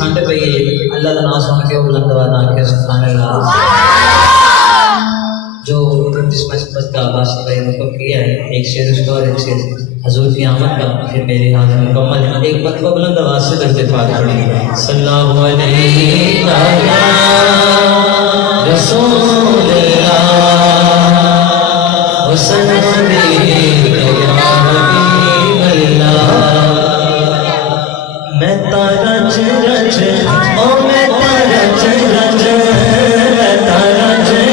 ठंड पई अल्लाह का नाम सुन के बुलंद आवाज आके सुभान अल्लाह जो 29 का आवाज पे उनको किया है एक शेर उसका और एक शेर हजूर की आमद का फिर मेरे हाथ में मुकम्मल है एक बात को बुलंद आवाज से दर्ज पाक पढ़िए सल्लल्लाहु अलैहि रसूलुल्लाह वसल्लम या हबीबल्लाह मैं तारा रच ओ मैं तारा रच मैं तारा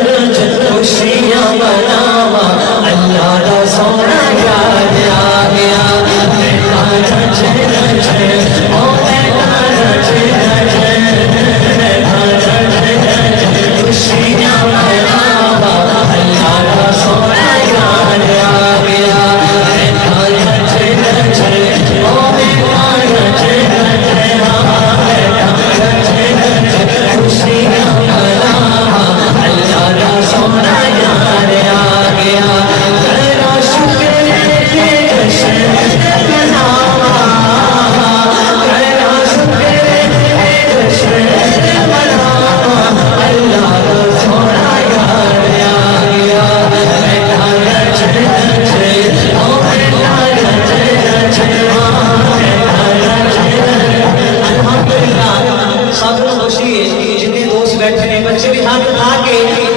रच खुशियां मनावा अल्लाह दा सोना याद आ गया मैं तारा रच ओ मैं तारा रच मैं तारा रच खुशियां मनावा अल्लाह दा सोना याद आ गया मैं तारा रच ओ मैं तारा जितने दोस्त बैठे बच्चे भी हाथ उठा के